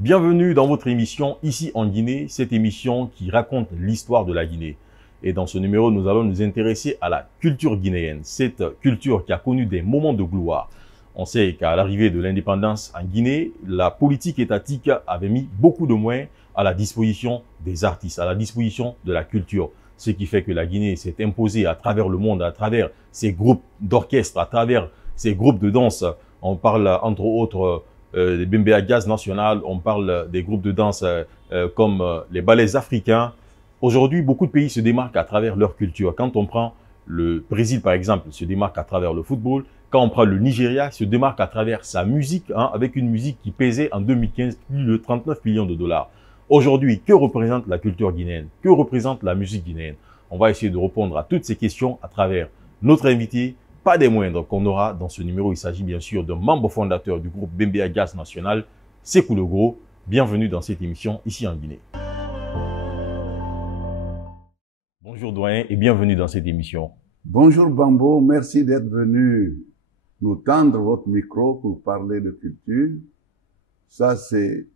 Bienvenue dans votre émission Ici en Guinée, cette émission qui raconte l'histoire de la Guinée. Et dans ce numéro, nous allons nous intéresser à la culture guinéenne, cette culture qui a connu des moments de gloire. On sait qu'à l'arrivée de l'indépendance en Guinée, la politique étatique avait mis beaucoup de moyens à la disposition des artistes, à la disposition de la culture. Ce qui fait que la Guinée s'est imposée à travers le monde, à travers ses groupes d'orchestre, à travers ses groupes de danse. On parle entre autres des Bembea Jazz National, on parle des groupes de danse comme les ballets africains. Aujourd'hui, beaucoup de pays se démarquent à travers leur culture. Quand on prend le Brésil, par exemple, se démarque à travers le football. Quand on prend le Nigeria, se démarque à travers sa musique, avec une musique qui pesait en 2015 plus de 39 millions de dollars. Aujourd'hui, que représente la culture guinéenne? Que représente la musique guinéenne? On va essayer de répondre à toutes ces questions à travers notre invité, pas des moindres qu'on aura dans ce numéro. Il s'agit bien sûr d'un membre fondateur du groupe Bembea Jazz National, Sékou Logro. Bienvenue dans cette émission Ici en Guinée. Bonjour doyen et bienvenue dans cette émission. Bonjour Bambo, merci d'être venu nous tendre votre micro pour parler de culture. Ça, c'est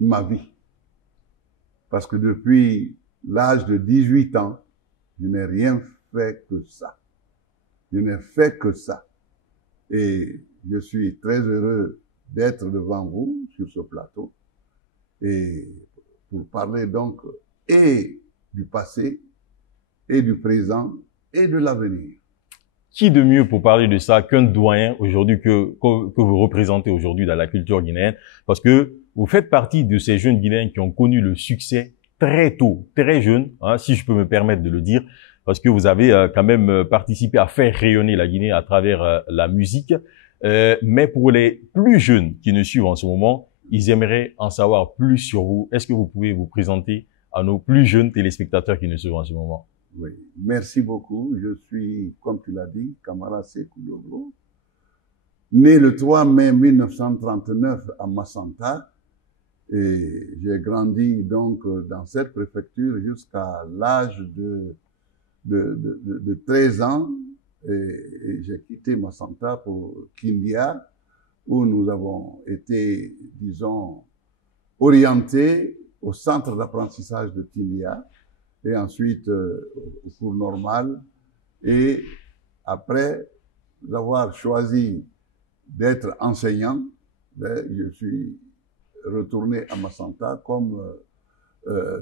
ma vie. Parce que depuis l'âge de 18 ans, je n'ai rien fait que ça. Je n'ai fait que ça. Et je suis très heureux d'être devant vous sur ce plateau et pour parler donc et du passé et du présent et de l'avenir. Qui de mieux pour parler de ça qu'un doyen aujourd'hui que vous représentez aujourd'hui dans la culture guinéenne? Parce que vous faites partie de ces jeunes Guinéens qui ont connu le succès très tôt, très jeunes, si je peux me permettre de le dire, parce que vous avez quand même participé à faire rayonner la Guinée à travers la musique. Mais pour les plus jeunes qui nous suivent en ce moment, ils aimeraient en savoir plus sur vous. Est-ce que vous pouvez vous présenter à nos plus jeunes téléspectateurs qui nous suivent en ce moment? Oui, merci beaucoup. Je suis, comme tu l'as dit, Kamara Sékou Logro, né le 3 mai 1939 à Massanta, et j'ai grandi donc dans cette préfecture jusqu'à l'âge de 13 ans, et j'ai quitté Massanta pour Kindia, où nous avons été, disons, orientés au centre d'apprentissage de Kindia, et ensuite au cours normal. Et après avoir choisi d'être enseignant, je suis retourné à Massanta comme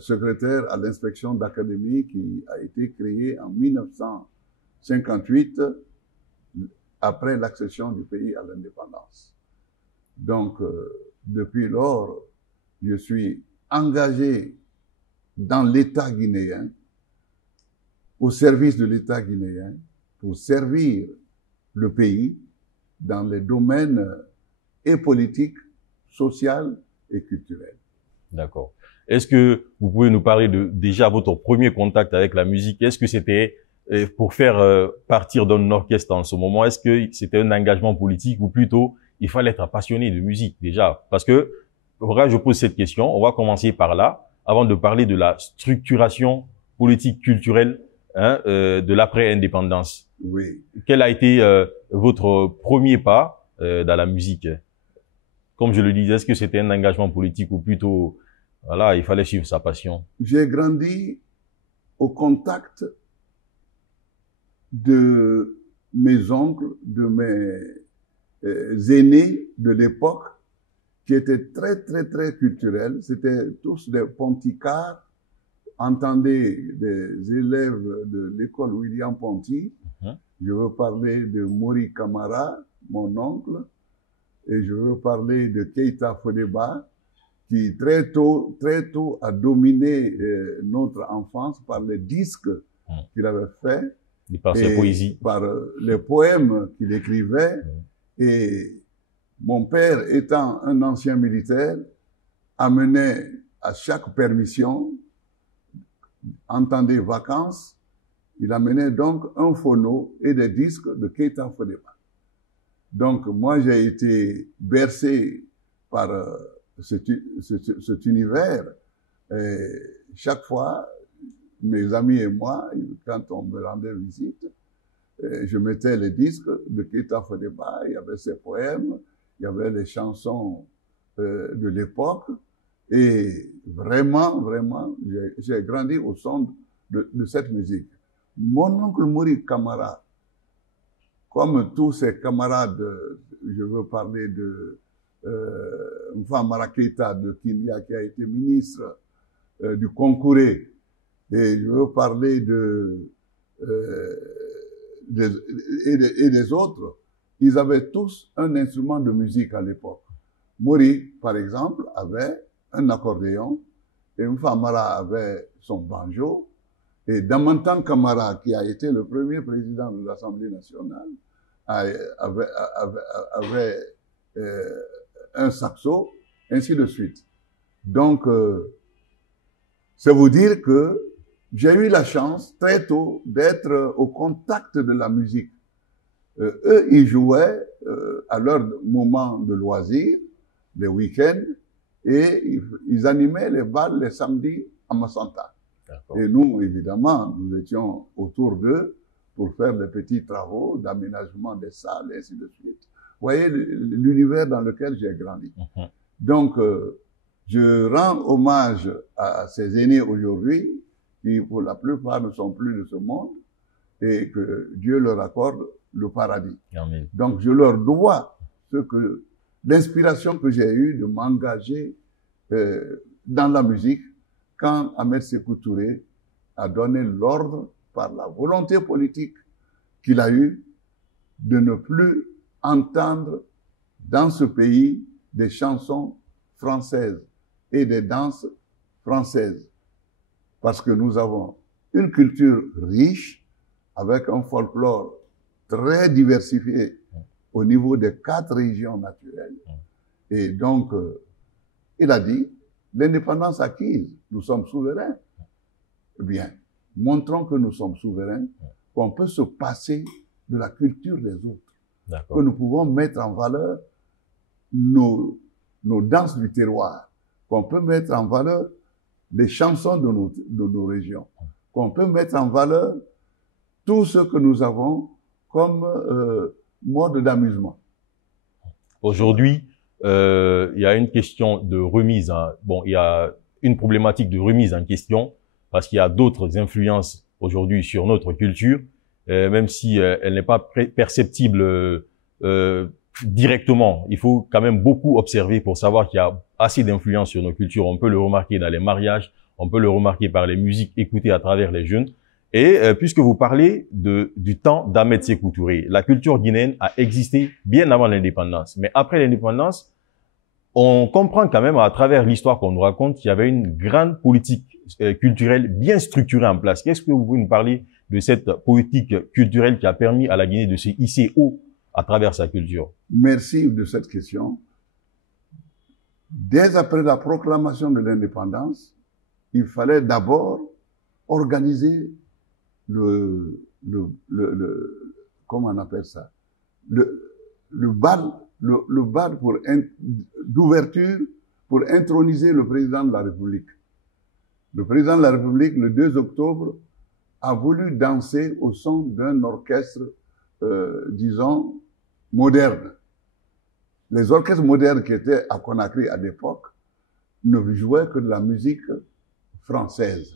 secrétaire à l'inspection d'académie qui a été créée en 1958 après l'accession du pays à l'indépendance. Donc, depuis lors, je suis engagé dans l'État guinéen, au service de l'État guinéen, pour servir le pays dans les domaines et politiques, sociaux et culturels. D'accord. Est-ce que vous pouvez nous parler de déjà votre premier contact avec la musique? Est-ce que c'était pour faire partir d'un orchestre en ce moment? Est-ce que c'était un engagement politique ou plutôt il fallait être passionné de musique déjà? Parce que, voilà, je pose cette question. On va commencer par là avant de parler de la structuration politique culturelle de l'après-indépendance. Oui. Quel a été votre premier pas dans la musique? Comme je le disais, est-ce que c'était un engagement politique ou plutôt, voilà, il fallait suivre sa passion? J'ai grandi au contact de mes oncles, de mes aînés de l'époque, qui étaient très, très, très culturels. C'était tous des ponticards. Entendez des élèves de l'école William Ponty. Je veux parler de Mori Kamara, mon oncle, et je veux parler de Keita Fodeba, qui très tôt a dominé notre enfance par les disques qu'il avait faits, et par ses poésies, par les poèmes qu'il écrivait. Et mon père, étant un ancien militaire, amenait à chaque permission, entendez vacances, il amenait donc un phono et des disques de Keita Fodeba. Donc moi j'ai été bercé par cet univers. Et chaque fois, mes amis et moi, quand on me rendait visite, je mettais les disques de Keita Fodeba, il y avait ses poèmes, il y avait les chansons de l'époque, Et vraiment, vraiment, j'ai grandi au son de cette musique. Mon oncle Mori Camara, comme tous ses camarades, je veux parler de Mfamara Keita de Kilia, qui a été ministre du Concouré, et je veux parler et des autres, ils avaient tous un instrument de musique à l'époque. Mori, par exemple, avait un accordéon, et Mfamara avait son banjo, et Damantan Kamara, qui a été le premier président de l'Assemblée nationale, avait un saxo, ainsi de suite. Donc, c'est vous dire que j'ai eu la chance très tôt d'être au contact de la musique. Eux, ils jouaient à leur moment de loisir, les week-ends, et ils animaient les bals les samedis à Massanta. Et nous, évidemment, nous étions autour d'eux pour faire les petits travaux d'aménagement des salles, et ainsi de suite. Vous voyez l'univers dans lequel j'ai grandi. Donc, je rends hommage à ces aînés aujourd'hui, qui pour la plupart ne sont plus de ce monde, et que Dieu leur accorde le paradis. Amen. Donc, je leur dois l'inspiration que j'ai eue de m'engager dans la musique quand Ahmed Sékou Touré a donné l'ordre par la volonté politique qu'il a eue de ne plus entendre dans ce pays des chansons françaises et des danses françaises. Parce que nous avons une culture riche avec un folklore très diversifié au niveau des 4 régions naturelles. Et donc, il a dit, l'indépendance acquise, nous sommes souverains. Eh bien, montrons que nous sommes souverains, qu'on peut se passer de la culture des autres, que nous pouvons mettre en valeur nos danses du terroir, qu'on peut mettre en valeur les chansons de nos régions, qu'on peut mettre en valeur tout ce que nous avons comme mode d'amusement. Aujourd'hui, il y a une question de remise. Bon, il y a une problématique de remise en question parce qu'il y a d'autres influences aujourd'hui sur notre culture, même si elle n'est pas perceptible directement. Il faut quand même beaucoup observer pour savoir qu'il y a assez d'influence sur nos cultures. On peut le remarquer dans les mariages, on peut le remarquer par les musiques écoutées à travers les jeunes. Et puisque vous parlez du temps d'Ahmed Sékou Touré, la culture guinéenne a existé bien avant l'indépendance. Mais après l'indépendance, on comprend quand même à travers l'histoire qu'on nous raconte qu'il y avait une grande politique culturelle bien structurée en place. Qu'est-ce que vous pouvez nous parler de cette politique culturelle qui a permis à la Guinée de se hisser haut à travers sa culture? Merci de cette question. Dès après la proclamation de l'indépendance, il fallait d'abord organiser comment on appelle ça, le bal d'ouverture pour introniser le président de la République. Le président de la République, le 2 octobre, a voulu danser au son d'un orchestre, disons, moderne. Les orchestres modernes qui étaient à Conakry à l'époque ne jouaient que de la musique française.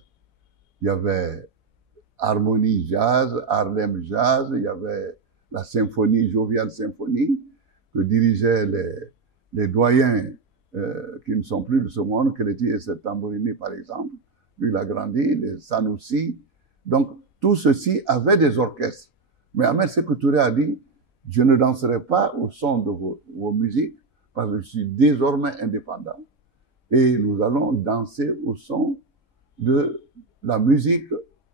Il y avait Harmonie Jazz, Harlem Jazz, il y avait la symphonie, Jovial Symphonie, que dirigeaient les doyens qui ne sont plus de ce monde, Kreti et Tambourine par exemple. Lui, il a grandi, les Sanoussi. Donc, tout ceci avait des orchestres. Mais Ahmed Sékou Touré a dit, je ne danserai pas au son de vos musiques parce que je suis désormais indépendant. Et nous allons danser au son de la musique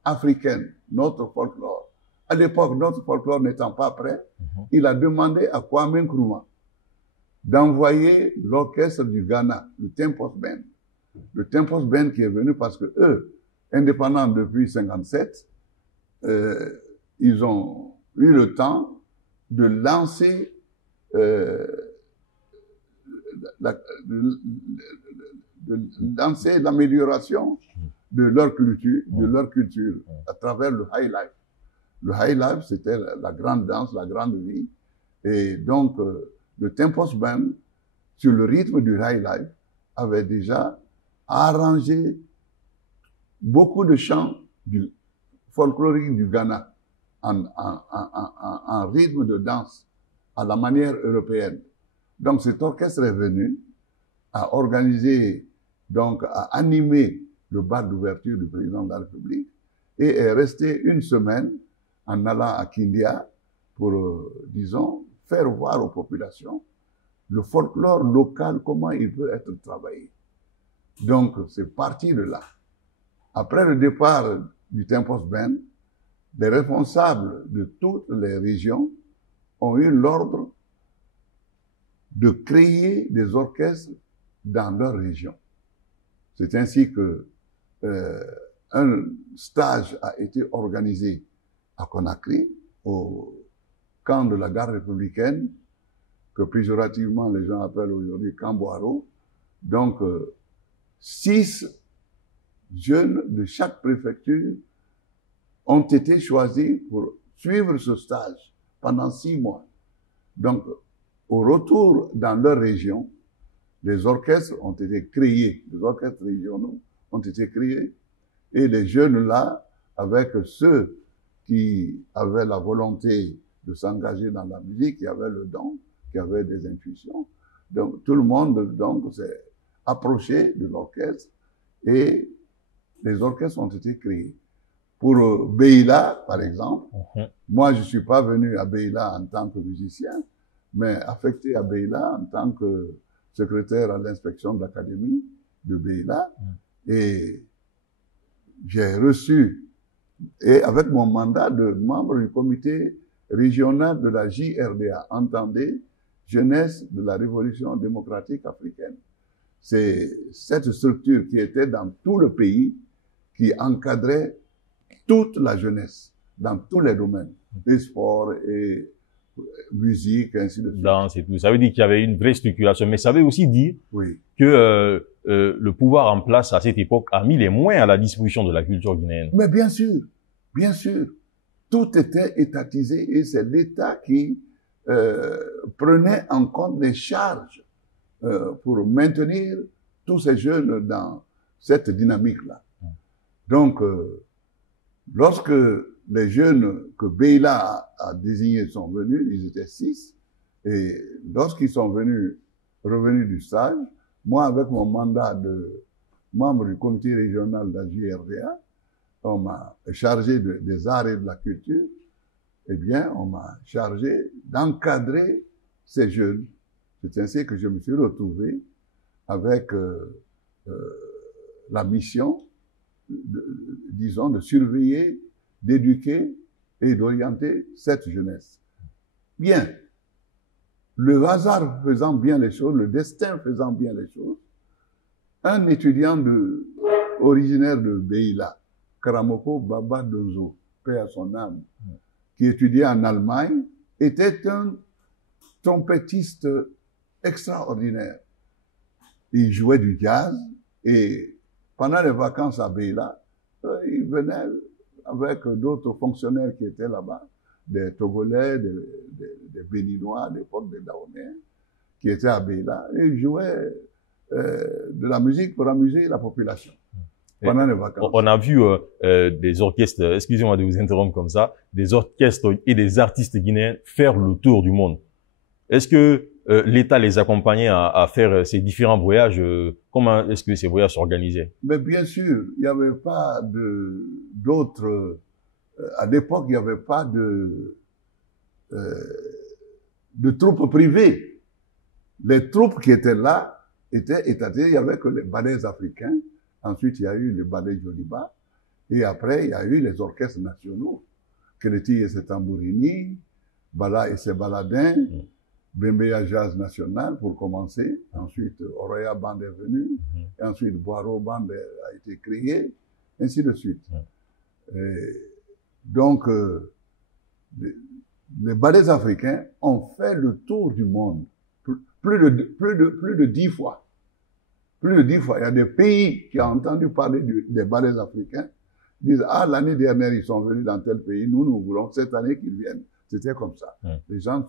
africaine, notre folklore. À l'époque, notre folklore n'étant pas prêt, il a demandé à Kwame Nkrumah d'envoyer l'orchestre du Ghana, le Tempos Band. Le Tempos Band qui est venu parce que eux, indépendants depuis 57, ils ont eu le temps de lancer l'amélioration de leur culture à travers le high life. Le high life, c'était la grande danse, la grande vie. Et donc, le Tempos Band, sur le rythme du high life, avait déjà a arrangé beaucoup de chants folkloriques du Ghana en rythme de danse à la manière européenne. Donc cet orchestre est venu à organiser, donc à animer le bal d'ouverture du président de la République et est resté une semaine en allant à Kindia pour, disons, faire voir aux populations le folklore local, comment il peut être travaillé. Donc, c'est parti de là. Après le départ du Tempos Band, les responsables de toutes les régions ont eu l'ordre de créer des orchestres dans leur région. C'est ainsi que un stage a été organisé à Conakry, au camp de la garde républicaine, que péjorativement les gens appellent aujourd'hui Camp Boiro. Donc, 6 jeunes de chaque préfecture ont été choisis pour suivre ce stage pendant 6 mois. Donc, au retour dans leur région, les orchestres ont été créés, les orchestres régionaux ont été créés, et les jeunes là, avec ceux qui avaient la volonté de s'engager dans la musique, qui avaient le don, qui avaient des intuitions, donc tout le monde donc s'est approché de l'orchestre et les orchestres ont été créés. Pour Beila, par exemple, moi je suis pas venu à Beila en tant que musicien, mais affecté à Beila en tant que secrétaire à l'inspection de l'académie de Beila, et j'ai reçu, et avec mon mandat de membre du comité régional de la JRDA, entendez, Jeunesse de la Révolution démocratique africaine. C'est cette structure qui était dans tout le pays, qui encadrait toute la jeunesse, dans tous les domaines, les sports et musique, ainsi de suite. Danse et tout. Ça veut dire qu'il y avait une vraie structuration, mais ça veut aussi dire Oui. que le pouvoir en place à cette époque a mis les moyens à la disposition de la culture guinéenne. Mais bien sûr, tout était étatisé et c'est l'État qui prenait en compte les charges pour maintenir tous ces jeunes dans cette dynamique-là. Donc, lorsque les jeunes que Beila a désignés sont venus, ils étaient 6, et lorsqu'ils sont revenus du stage, moi, avec mon mandat de membre du comité régional de la JRDA, on m'a chargé des arts et de la culture, eh bien, on m'a chargé d'encadrer ces jeunes. C'est ainsi que je me suis retrouvé avec la mission, disons, de surveiller, d'éduquer et d'orienter cette jeunesse. Bien, le hasard faisant bien les choses, le destin faisant bien les choses, un étudiant originaire de Beila, Karamoko Baba Dozo, paix à son âme, qui étudiait en Allemagne, était un trompettiste extraordinaire. Il jouait du jazz et pendant les vacances à Beila, il venait avec d'autres fonctionnaires qui étaient là-bas, des Togolais, des Béninois, à l'époque des Daoméens, qui étaient à Beila, et il jouait de la musique pour amuser la population pendant les vacances. On a vu des orchestres, excusez-moi de vous interrompre comme ça, des orchestres et des artistes guinéens faire le tour du monde. Est-ce que l'État les accompagnait à faire ces différents voyages? Comment est-ce que ces voyages s'organisaient? Mais bien sûr, il n'y avait pas d'autres... à l'époque, il n'y avait pas de troupes privées. Les troupes qui étaient là étaient étatées. Il n'y avait que les ballets africains. Ensuite, il y a eu les ballets Joliba. Et après, il y a eu les orchestres nationaux. Keleti et ses tambourini, Bala et ses baladins, Bembeya Jazz National pour commencer. Ensuite, Oroya Band est venu. Et ensuite, Boiro Band a été créé. Ainsi de suite. Donc, les ballets africains ont fait le tour du monde plus de 10 fois. Plus de 10 fois. Il y a des pays qui ont entendu parler des ballets africains, disent, ah, l'année dernière, ils sont venus dans tel pays, nous voulons cette année qu'ils viennent. C'était comme ça. Les gens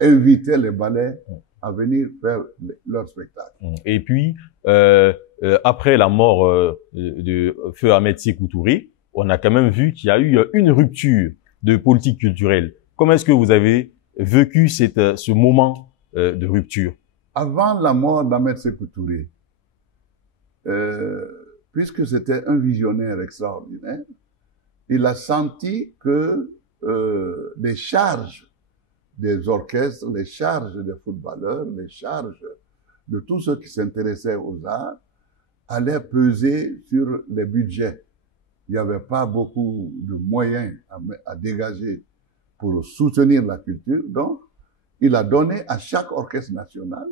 invitaient les ballets à venir faire leur spectacle. Et puis, après la mort de Feu Ahmed Sékou Touré, on a quand même vu qu'il y a eu une rupture de politique culturelle. Comment est-ce que vous avez vécu ce moment de rupture? Avant la mort d'Ahmed Sékou Touré, puisque c'était un visionnaire extraordinaire, il a senti que les charges des orchestres, les charges des footballeurs, les charges de tous ceux qui s'intéressaient aux arts allaient peser sur les budgets. Il n'y avait pas beaucoup de moyens à dégager pour soutenir la culture. Donc, il a donné à chaque orchestre national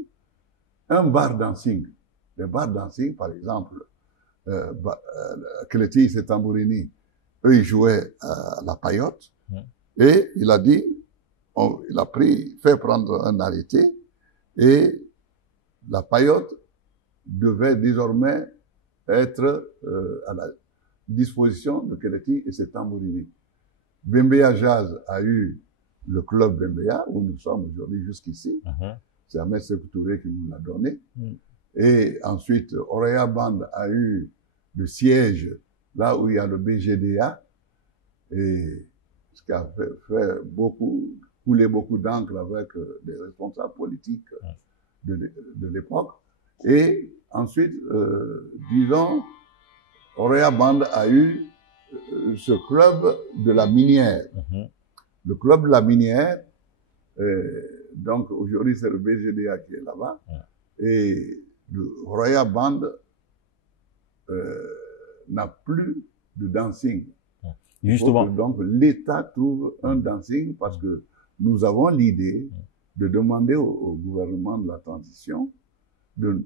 un bar dancing. Les bars dancing, par exemple, Keleti et Tambourini, eux, ils jouaient à la paillote. Et il a dit, il a fait prendre un arrêté et la paillote devait désormais être à la disposition de Keleti et ses Tambourini. Bembeya Jazz a eu le club Bembeya, où nous sommes aujourd'hui jusqu'ici. C'est Ahmed Sékou Touré qui nous l'a donné. Et ensuite, Oreya Band a eu le siège, là où il y a le BGDA, et ce qui a fait couler beaucoup d'encre avec des responsables politiques de l'époque. Et ensuite, disons, Oreya Band a eu ce club de la minière. Le club de la minière, donc aujourd'hui c'est le BGDA qui est là-bas, et le Oreya Band n'a plus de dancing. Justement. Donc l'État trouve un dancing parce que nous avons l'idée de demander au gouvernement de la transition de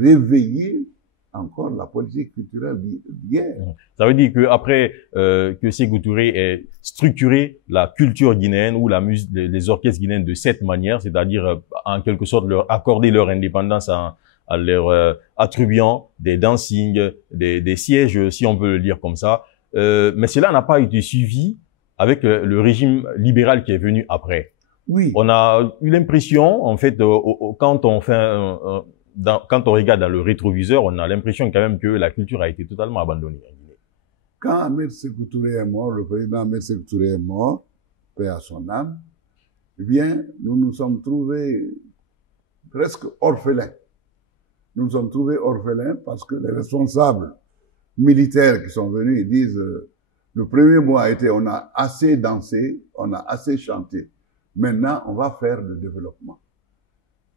réveiller encore la politique culturelle d'hier. Ça veut dire que après que Sékou Touré ait structuré la culture guinéenne ou la musique, les orchestres guinéens de cette manière, c'est-à-dire en quelque sorte leur accorder leur indépendance en leur attribuant des dancings, des sièges, si on peut le dire comme ça. Mais cela n'a pas été suivi avec le régime libéral qui est venu après. Oui. On a eu l'impression, en fait, quand on fait quand on regarde dans le rétroviseur, on a l'impression quand même que la culture a été totalement abandonnée en Guinée. Quand Ahmed Sékou Touré est mort, le président Ahmed Sékou Touré est mort, paix à son âme, eh bien, nous nous sommes trouvés presque orphelins. Nous nous sommes trouvés orphelins parce que les responsables militaires qui sont venus, ils disent, le premier mot a été, on a assez dansé, on a assez chanté. Maintenant, on va faire le développement.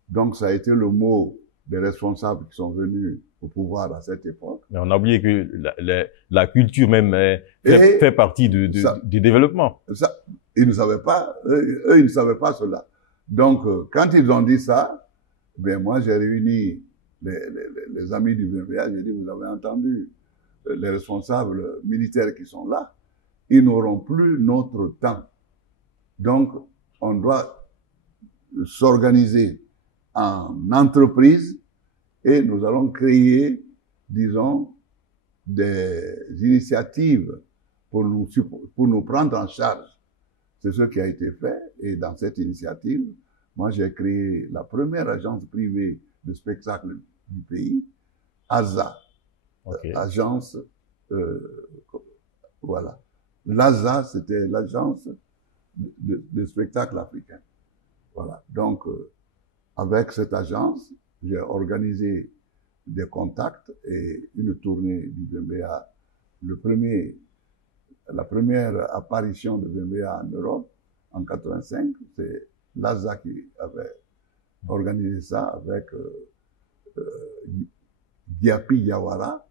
Donc, ça a été le mot des responsables qui sont venus au pouvoir à cette époque. Mais on a oublié que la culture même fait partie du développement. Ça, ils ne savaient pas, eux, ils ne savaient pas cela. Donc, quand ils ont dit ça, ben moi, j'ai réuni les amis du BMBA, j'ai dit, vous avez entendu les responsables militaires qui sont là, ils n'auront plus notre temps. Donc, on doit s'organiser en entreprise et nous allons créer, disons, des initiatives pour nous prendre en charge. C'est ce qui a été fait et dans cette initiative, moi j'ai créé la première agence privée de spectacle du pays, ASA, agence, voilà. L'ASA, c'était l'agence de spectacle africain. Voilà. Donc, avec cette agence, j'ai organisé des contacts et une tournée du BMBA. La première apparition de BMBA en Europe, en 85, c'est l'ASA qui avait organisé ça avec Giapi Yawara,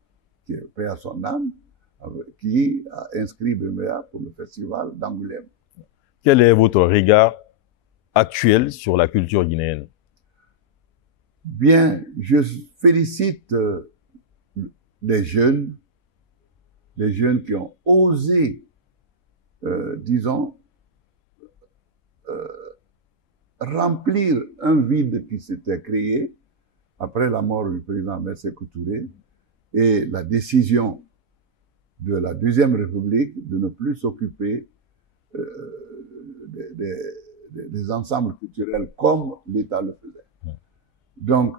qui est paix à son âme, qui a inscrit BMBA pour le festival d'Angoulême. Quel est votre regard actuel sur la culture guinéenne? Bien, je félicite les jeunes qui ont osé, disons, remplir un vide qui s'était créé après la mort du président Ahmed Sékou Touré et la décision de la Deuxième République de ne plus s'occuper des ensembles culturels comme l'État le faisait. Donc,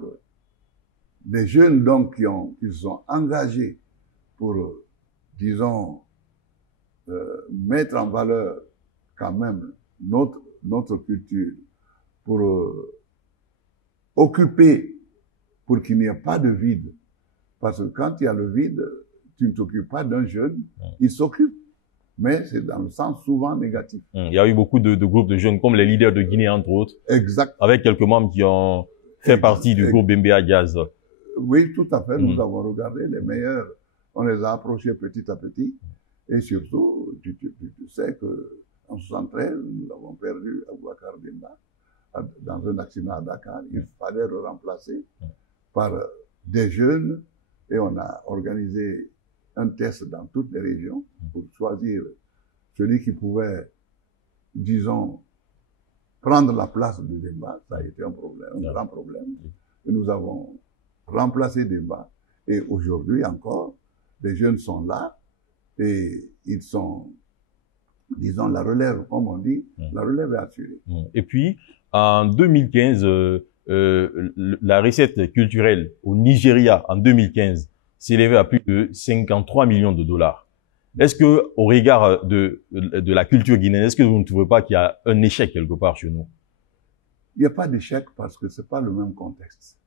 des jeunes donc qui se sont engagés pour, disons, mettre en valeur quand même notre culture, pour occuper, pour qu'il n'y ait pas de vide. Parce que quand il y a le vide, tu ne t'occupes pas d'un jeune, il s'occupe. Mais c'est dans le sens souvent négatif. Il y a eu beaucoup de groupes de jeunes, comme les leaders de Guinée, entre autres. Exact. Avec quelques membres qui ont fait partie du groupe Bembea Jazz. Oui, tout à fait. Nous avons regardé les meilleurs. On les a approchés petit à petit. Et surtout, tu sais que en 73, nous avons perdu Aboubacar Demba dans un accident à Dakar. Il fallait le remplacer par des jeunes. Et on a organisé un test dans toutes les régions pour choisir celui qui pouvait, disons, prendre la place de Demba. Ça a été un problème, un grand problème. Et nous avons remplacé Demba. Et aujourd'hui encore, les jeunes sont là et ils sont, disons, la relève, comme on dit, la relève est assurée. Et puis, en 2015, la recette culturelle au Nigeria, en 2015, s'élevait à plus de 53 millions de dollars. Est-ce que, au regard de la culture guinéenne, est-ce que vous ne trouvez pas qu'il y a un échec quelque part chez nous? Il n'y a pas d'échec parce que c'est pas le même contexte.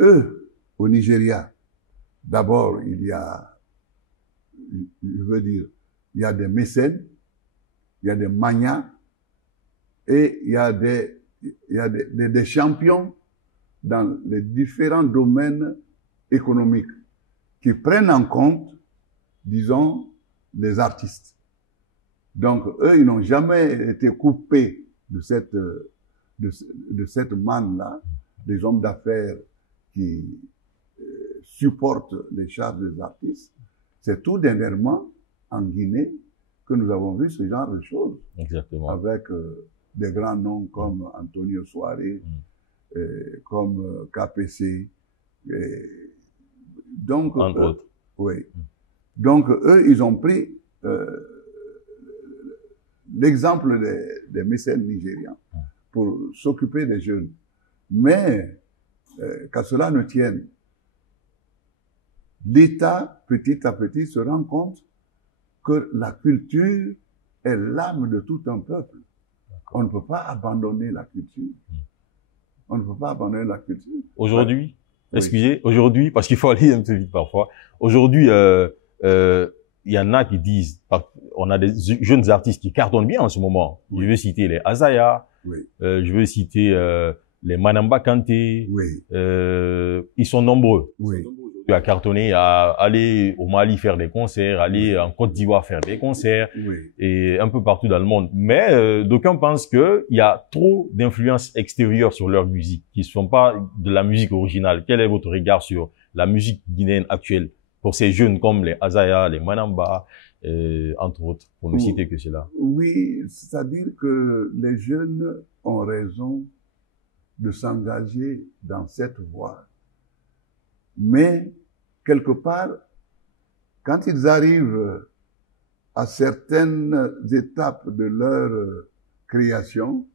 Eux, au Nigeria, d'abord, il y a, je veux dire, il y a des mécènes, il y a des magnats, et il y a des champions dans les différents domaines économiques qui prennent en compte, disons, les artistes. Donc, eux, ils n'ont jamais été coupés de cette manne-là, des hommes d'affaires qui supportent les charges des artistes. C'est tout dernièrement, en Guinée, que nous avons vu ce genre de choses. Exactement. Avec des grands noms comme Antonio Soare, comme KPC, donc, entre autres. Oui. Donc, eux, ils ont pris l'exemple des mécènes nigérians pour s'occuper des jeunes. Mais, qu'à cela ne tienne, l'État, petit à petit, se rend compte que la culture est l'âme de tout un peuple. On ne peut pas abandonner la culture. On ne peut pas abandonner la culture. Aujourd'hui, excusez, aujourd'hui, parce qu'il faut aller un peu vite parfois, aujourd'hui, il y en a qui disent, on a des jeunes artistes qui cartonnent bien en ce moment. Je veux citer les Azaya, je veux citer les Manamba Kanté, ils sont nombreux. À cartonner, à aller au Mali faire des concerts, aller en Côte d'Ivoire faire des concerts, et un peu partout dans le monde. Mais d'aucuns pensent qu'il y a trop d'influences extérieures sur leur musique, qui ne sont pas de la musique originale. Quel est votre regard sur la musique guinéenne actuelle pour ces jeunes comme les Azaya, les Manamba, entre autres, pour ne citer que cela? Oui, c'est-à-dire que les jeunes ont raison de s'engager dans cette voie. Mais, quelque part, quand ils arrivent à certaines étapes de leur création,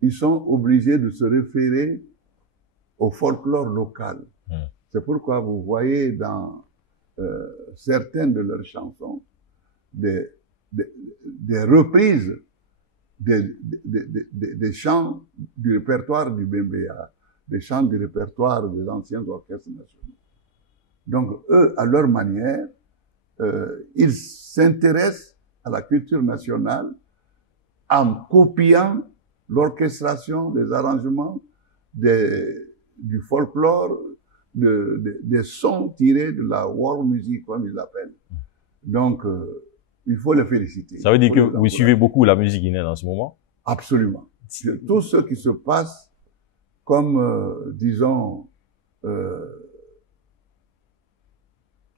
ils sont obligés de se référer au folklore local. C'est pourquoi vous voyez dans certaines de leurs chansons des reprises des chants du répertoire du Bembea, des chants du répertoire des anciens orchestres nationaux. Donc, eux, à leur manière, ils s'intéressent à la culture nationale en copiant l'orchestration, les arrangements du folklore, des sons tirés de la world music, comme ils l'appellent. Donc, il faut les féliciter. Ça veut dire que vous suivez beaucoup la musique guinéenne en ce moment? Absolument. Tout ce qui se passe comme, disons,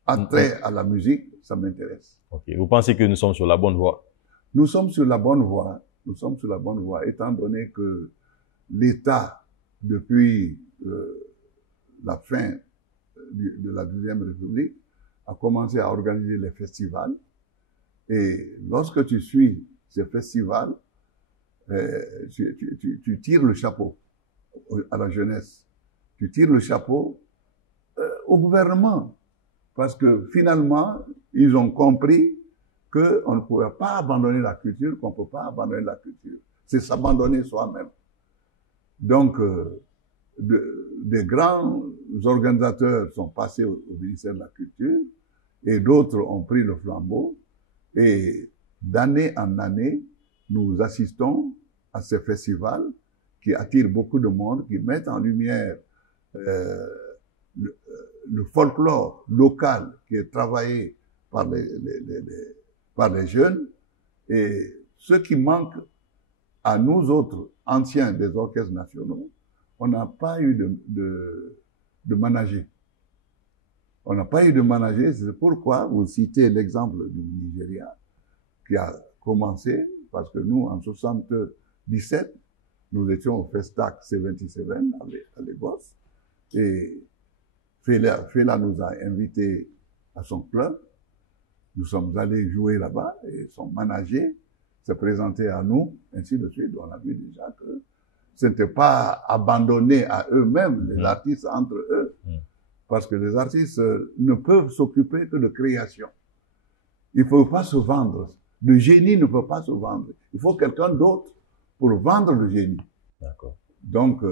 attrait à la musique, ça m'intéresse. Ok. Vous pensez que nous sommes sur la bonne voie? Nous sommes sur la bonne voie. Nous sommes sur la bonne voie, étant donné que l'État, depuis la fin de la Deuxième République, a commencé à organiser les festivals. Et lorsque tu suis ces festivals, tu tires le chapeau à la jeunesse. Tu tires le chapeau au gouvernement. Parce que finalement, ils ont compris qu'on ne pouvait pas abandonner la culture, qu'on ne peut pas abandonner la culture. C'est s'abandonner soi-même. Donc, des grands organisateurs sont passés au ministère de la Culture et d'autres ont pris le flambeau. Et d'année en année, nous assistons à ces festivals qui attirent beaucoup de monde, qui mettent en lumière le folklore local qui est travaillé par les jeunes. Et ce qui manque à nous autres, anciens des orchestres nationaux, on n'a pas eu de manager. On n'a pas eu de manager, c'est pourquoi vous citez l'exemple du Nigeria, qui a commencé, parce que nous, en 77, nous étions au Festac 77 à Lagos, et Fela nous a invités à son club. Nous sommes allés jouer là-bas, et son manager s'est présenté à nous, ainsi de suite. On a vu déjà que ce n'était pas abandonné à eux-mêmes, les artistes entre eux, parce que les artistes ne peuvent s'occuper que de création. Il ne faut pas se vendre. Le génie ne peut pas se vendre. Il faut quelqu'un d'autre pour vendre le génie. D'accord. Donc,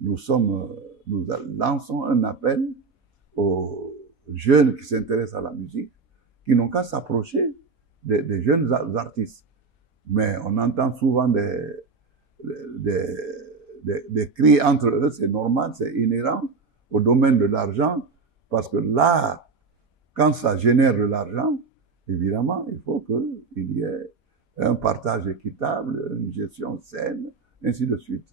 nous lançons un appel aux jeunes qui s'intéressent à la musique, qui n'ont qu'à s'approcher des jeunes artistes. Mais on entend souvent des cris entre eux, c'est normal, c'est inhérent au domaine de l'argent, parce que là, quand ça génère de l'argent, évidemment, il faut qu'il y ait un partage équitable, une gestion saine, ainsi de suite.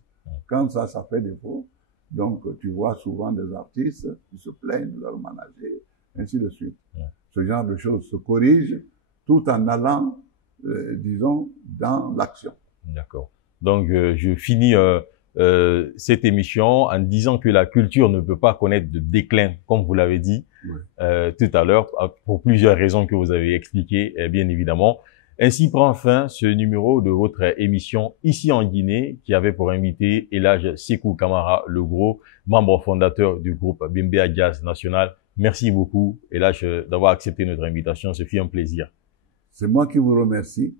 Quand ça fait défaut, donc tu vois souvent des artistes qui se plaignent de leur manager, ainsi de suite. Ce genre de choses se corrige tout en allant, disons, dans l'action. D'accord. Donc, je finis cette émission en disant que la culture ne peut pas connaître de déclin, comme vous l'avez dit tout à l'heure, pour plusieurs raisons que vous avez expliquées, bien évidemment. Ainsi prend fin ce numéro de votre émission Ici en Guinée, qui avait pour invité Elhadj Sékou Camara Legros, membre fondateur du groupe Bembeya Jazz National. Merci beaucoup, Elhadj, d'avoir accepté notre invitation. Ce fut un plaisir. C'est moi qui vous remercie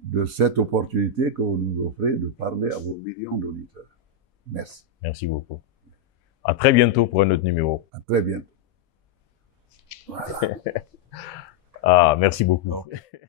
de cette opportunité que vous nous offrez de parler à vos millions d'auditeurs. Merci. Merci beaucoup. À très bientôt pour un autre numéro. À très bientôt. Voilà. Ah, merci beaucoup.